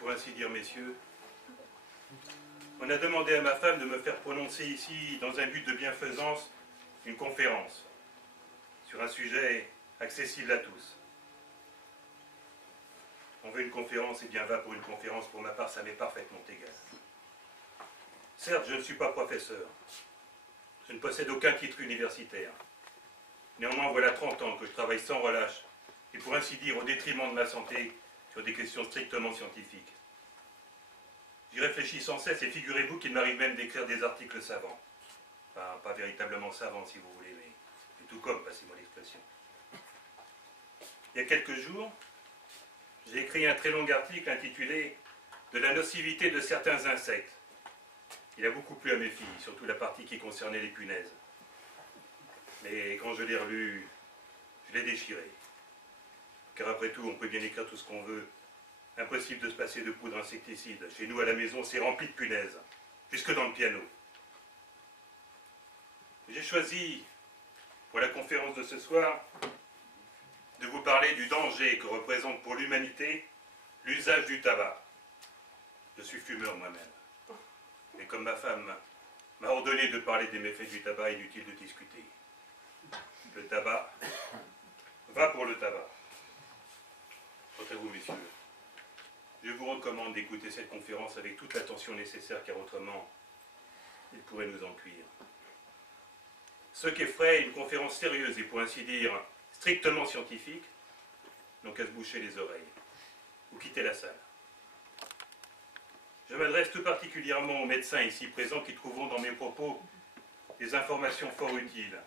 pour ainsi dire, messieurs, on a demandé à ma femme de me faire prononcer ici, dans un but de bienfaisance, une conférence sur un sujet accessible à tous. On veut une conférence, et bien va pour une conférence. Pour ma part, ça m'est parfaitement égal. Certes, je ne suis pas professeur. Je ne possède aucun titre universitaire. Néanmoins, voilà 30 ans que je travaille sans relâche, et pour ainsi dire au détriment de ma santé, sur des questions strictement scientifiques. J'y réfléchis sans cesse, et figurez-vous qu'il m'arrive même d'écrire des articles savants. Enfin, pas véritablement savants, si vous voulez, mais tout comme, passez-moi l'expression. Il y a quelques jours, j'ai écrit un très long article intitulé « De la nocivité de certains insectes ». Il a beaucoup plu à mes filles, surtout la partie qui concernait les punaises. Mais quand je l'ai relu, je l'ai déchiré. Car après tout, on peut bien écrire tout ce qu'on veut. Impossible de se passer de poudre insecticide. Chez nous, à la maison, c'est rempli de punaises, jusque dans le piano. J'ai choisi, pour la conférence de ce soir, de vous parler du danger que représente pour l'humanité l'usage du tabac. Je suis fumeur moi-même. Et comme ma femme m'a ordonné de parler des méfaits du tabac, inutile de discuter. Le tabac va pour le tabac. Quant à vous, messieurs, je vous recommande d'écouter cette conférence avec toute l'attention nécessaire, car autrement, il pourrait nous en cuire. Ceux qui feraient une conférence sérieuse et pour ainsi dire strictement scientifique n'ont qu'à se boucher les oreilles ou quitter la salle. Je m'adresse tout particulièrement aux médecins ici présents qui trouveront dans mes propos des informations fort utiles,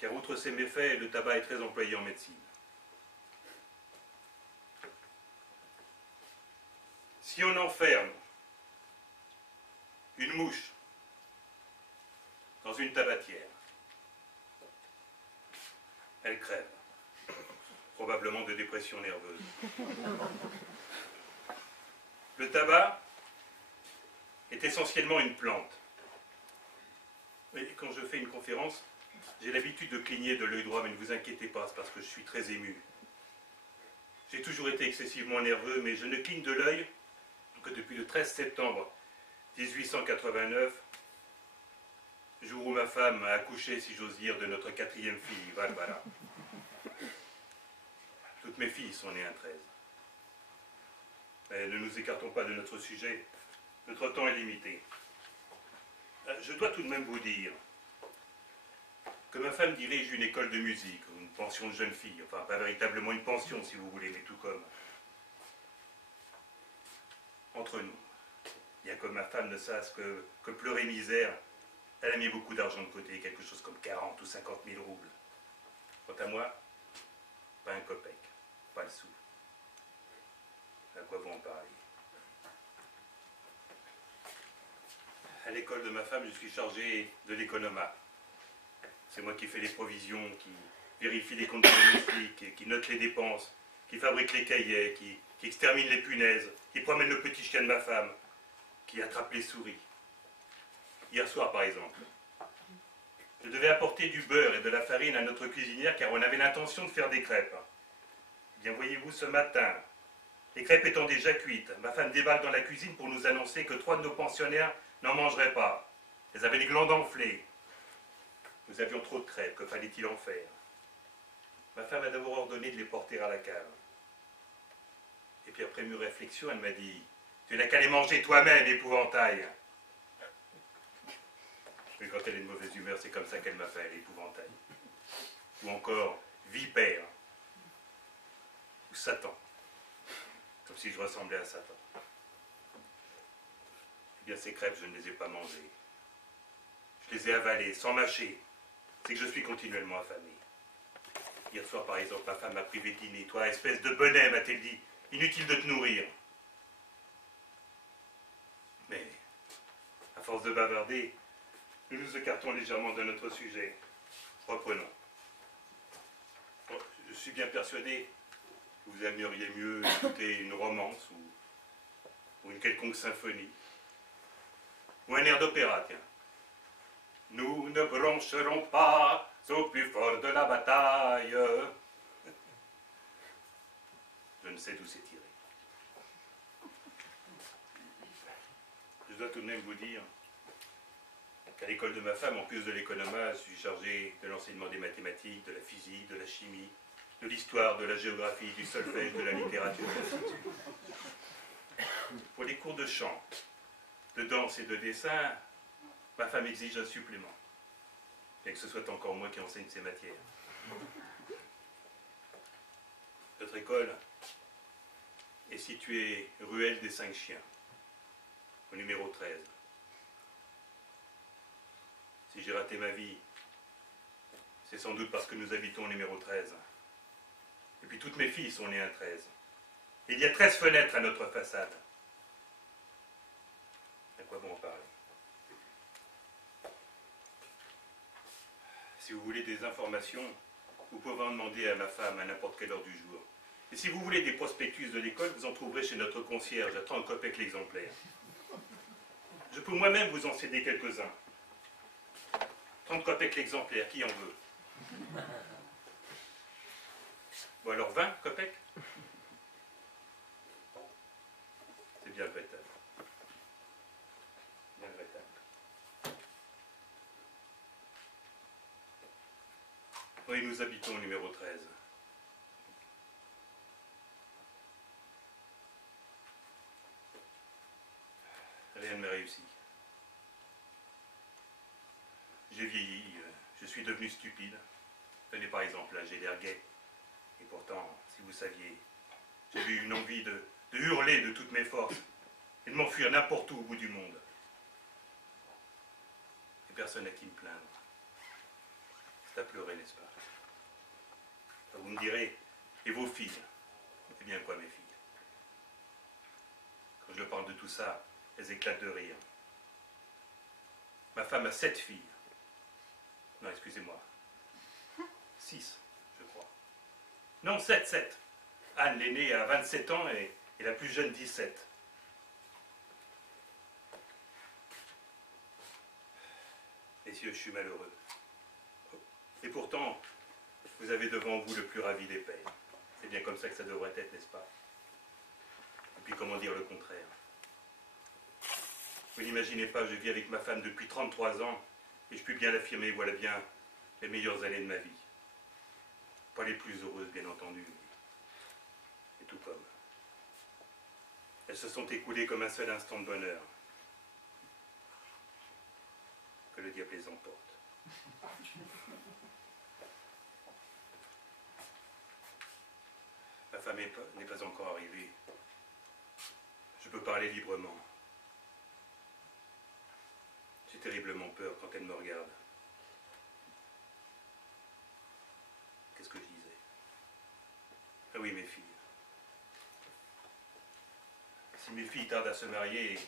car outre ses méfaits, le tabac est très employé en médecine. Si on enferme une mouche dans une tabatière, elle crève, probablement de dépression nerveuse. Le tabac est essentiellement une plante. Et quand je fais une conférence, j'ai l'habitude de cligner de l'œil droit, mais ne vous inquiétez pas, c'est parce que je suis très ému. J'ai toujours été excessivement nerveux, mais je ne cligne de l'œil que depuis le 13 septembre 1889, jour où ma femme a accouché, si j'ose dire, de notre 4e fille, Barbara. Toutes mes filles sont nées un 13. Mais ne nous écartons pas de notre sujet, notre temps est limité. Je dois tout de même vous dire que ma femme dirige une école de musique, une pension de jeunes filles, enfin pas véritablement une pension si vous voulez, mais tout comme. Entre nous, bien que ma femme ne sache que pleurer misère, elle a mis beaucoup d'argent de côté, quelque chose comme 40 ou 50 000 roubles. Quant à moi, pas un copec, pas le sou. À quoi vous en parlez? À l'école de ma femme, je suis chargé de l'économat. C'est moi qui fais les provisions, qui vérifie les comptes domestiques, qui note les dépenses, qui fabrique les cahiers, qui extermine les punaises, qui promène le petit chien de ma femme, qui attrape les souris. Hier soir, par exemple, je devais apporter du beurre et de la farine à notre cuisinière car on avait l'intention de faire des crêpes. Eh bien, voyez-vous, ce matin, les crêpes étant déjà cuites, ma femme débarque dans la cuisine pour nous annoncer que 3 de nos pensionnaires n'en mangeraient pas. Elles avaient les glandes enflées. Nous avions trop de crêpes, que fallait-il en faire? Ma femme a d'abord ordonné de les porter à la cave. Et puis après mûre réflexion, elle m'a dit « Tu n'as qu'à les manger toi-même, épouvantail !» Mais quand elle est de mauvaise humeur, c'est comme ça qu'elle m'appelle, épouvantail. Ou encore vipère. Ou Satan. Comme si je ressemblais à Satan. Eh bien, ces crêpes, je ne les ai pas mangées. Je les ai avalées, sans mâcher. C'est que je suis continuellement affamé. Hier soir, par exemple, ma femme m'a privé de dîner. Toi, espèce de bonnet, m'a-t-elle dit. Inutile de te nourrir. Mais, à force de bavarder, nous nous écartons légèrement de notre sujet. Reprenons. Bon, je suis bien persuadé que vous aimeriez mieux écouter une romance ou une quelconque symphonie. Ou un air d'opéra, tiens. Nous ne broncherons pas au plus fort de la bataille. Je ne sais d'où c'est tiré. je dois tout de même vous dire qu'à l'école de ma femme, en plus de l'économat, je suis chargé de l'enseignement des mathématiques, de la physique, de la chimie, de l'histoire, de la géographie, du solfège, de la littérature, et ainsi de suite. Pour les cours de chant, de danse et de dessin, ma femme exige un supplément, bien que ce soit encore moi qui enseigne ces matières. Notre école est située ruelle des 5 Chiens, au numéro 13. Si j'ai raté ma vie, c'est sans doute parce que nous habitons au numéro 13. Et puis toutes mes filles sont nées à 13. Il y a 13 fenêtres à notre façade. À quoi bon en parler? Si vous voulez des informations, vous pouvez en demander à ma femme à n'importe quelle heure du jour. Et si vous voulez des prospectus de l'école, vous en trouverez chez notre concierge à 30 kopecks l'exemplaire. Je peux moi-même vous en céder quelques-uns. 30 kopecks l'exemplaire, qui en veut? Bon alors 20 kopecks? C'est bien regrettable. Bien regrettable. Oui, nous habitons au numéro 13. Rien ne m'a réussi. J'ai vieilli, je suis devenu stupide. Tenez par exemple, là, j'ai l'air gai. Et pourtant, si vous saviez, j'ai eu une envie de hurler de toutes mes forces et de m'enfuir n'importe où au bout du monde. Et personne à qui me plaindre. C'est à pleurer, n'est-ce pas? Vous me direz, et vos filles? Eh bien quoi, mes filles? Quand je leur parle de tout ça, elles éclatent de rire. Ma femme a 7 filles. Non, excusez-moi. 6, je crois. Non, 7. Anne, l'aînée, a 27 ans et la plus jeune, 17. Messieurs, je suis malheureux. Et pourtant, vous avez devant vous le plus ravi des pères. C'est bien comme ça que ça devrait être, n'est-ce pas? Et puis comment dire le contraire? Vous n'imaginez pas, je vis avec ma femme depuis 33 ans et je puis bien l'affirmer, voilà bien les meilleures années de ma vie. Pas les plus heureuses, bien entendu, et tout comme. Elles se sont écoulées comme un seul instant de bonheur. Que le diable les emporte. Ma femme n'est pas encore arrivée. Je peux parler librement. J'ai terriblement peur quand elle me regarde. Qu'est-ce que je disais? Ah oui, mes filles. Si mes filles tardent à se marier,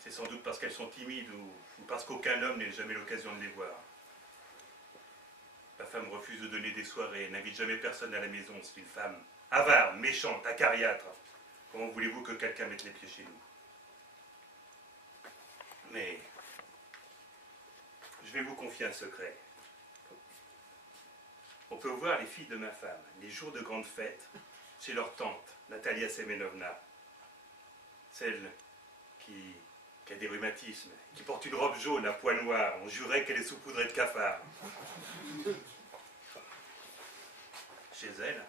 c'est sans doute parce qu'elles sont timides ou parce qu'aucun homme n'a jamais l'occasion de les voir. Ma femme refuse de donner des soirées, n'invite jamais personne à la maison. C'est une femme avare, méchante, acariâtre. Comment voulez-vous que quelqu'un mette les pieds chez nous? Mais je vais vous confier un secret. On peut voir les filles de ma femme, les jours de grande fête, chez leur tante, Natalia Semenovna. Celle qui a des rhumatismes, qui porte une robe jaune à pois noirs. On jurait qu'elle est saupoudrée de cafards. Chez elle,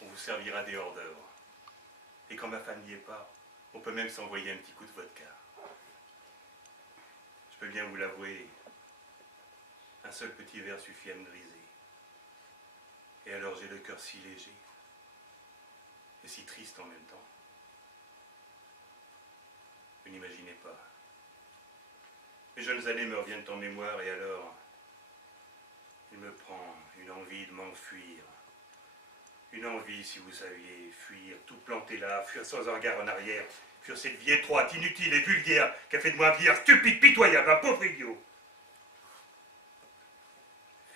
on vous servira des hors d'œuvre. Et quand ma femme n'y est pas, on peut même s'envoyer un petit coup de vodka. Je peux bien vous l'avouer, un seul petit verre suffit à me griser. Et alors j'ai le cœur si léger et si triste en même temps. Vous n'imaginez pas. Mes jeunes années me reviennent en mémoire et alors, il me prend une envie de m'enfuir. Une envie, si vous saviez, fuir, tout planter là, fuir sans un regard en arrière, fuir cette vie étroite, inutile et vulgaire qui a fait de moi un vieillard stupide, pitoyable, un pauvre idiot.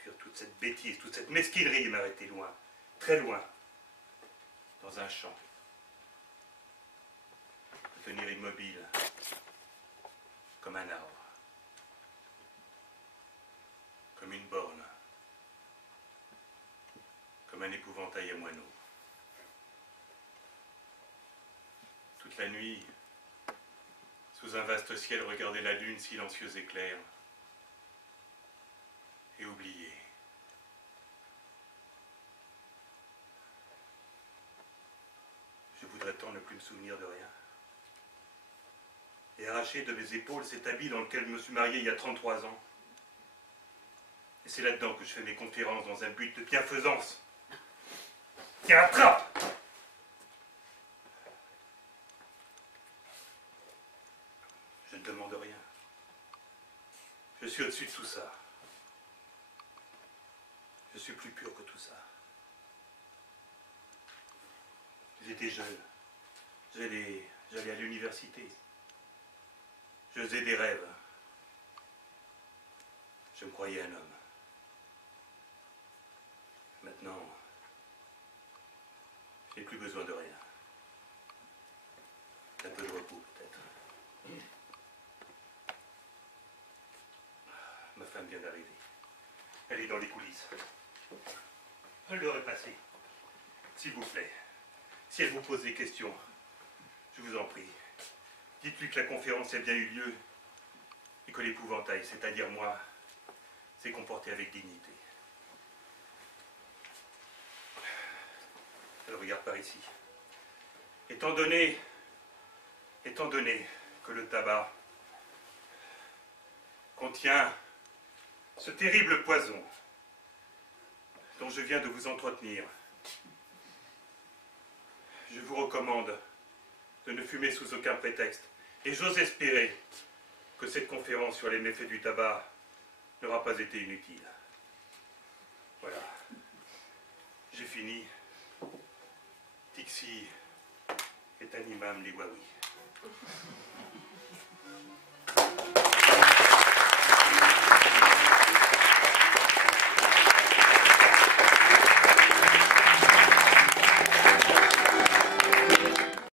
Fuir toute cette bêtise, toute cette mesquinerie et m'arrêter loin, très loin, dans un champ. Tenir immobile, comme un arbre, comme une borne, comme un épouvantail à moineaux. Toute la nuit, Sous un vaste ciel, regarder la lune silencieuse et claire. Et oublier. Je voudrais tant ne plus me souvenir de rien. Et arracher de mes épaules cet habit dans lequel je me suis marié il y a 33 ans. Et c'est là-dedans que je fais mes conférences dans un but de bienfaisance. Tiens, attrape! Je ne demande rien. Je suis au-dessus de tout ça. Je suis plus pur que tout ça. J'étais jeune. J'allais à l'université. Je faisais des rêves. Je me croyais un homme. Maintenant, je n'ai plus besoin de rien. Un peu de repos, peut-être. Ma femme vient d'arriver. Elle est dans les coulisses. L'heure est passée. S'il vous plaît, si elle vous pose des questions, je vous en prie, dites-lui que la conférence a bien eu lieu et que l'épouvantail, c'est-à-dire moi, s'est comporté avec dignité. Elle regarde par ici. Étant donné que le tabac contient ce terrible poison dont je viens de vous entretenir, je vous recommande de ne fumer sous aucun prétexte. Et j'ose espérer que cette conférence sur les méfaits du tabac n'aura pas été inutile. Voilà. J'ai fini. Tixi est un imam liwawi.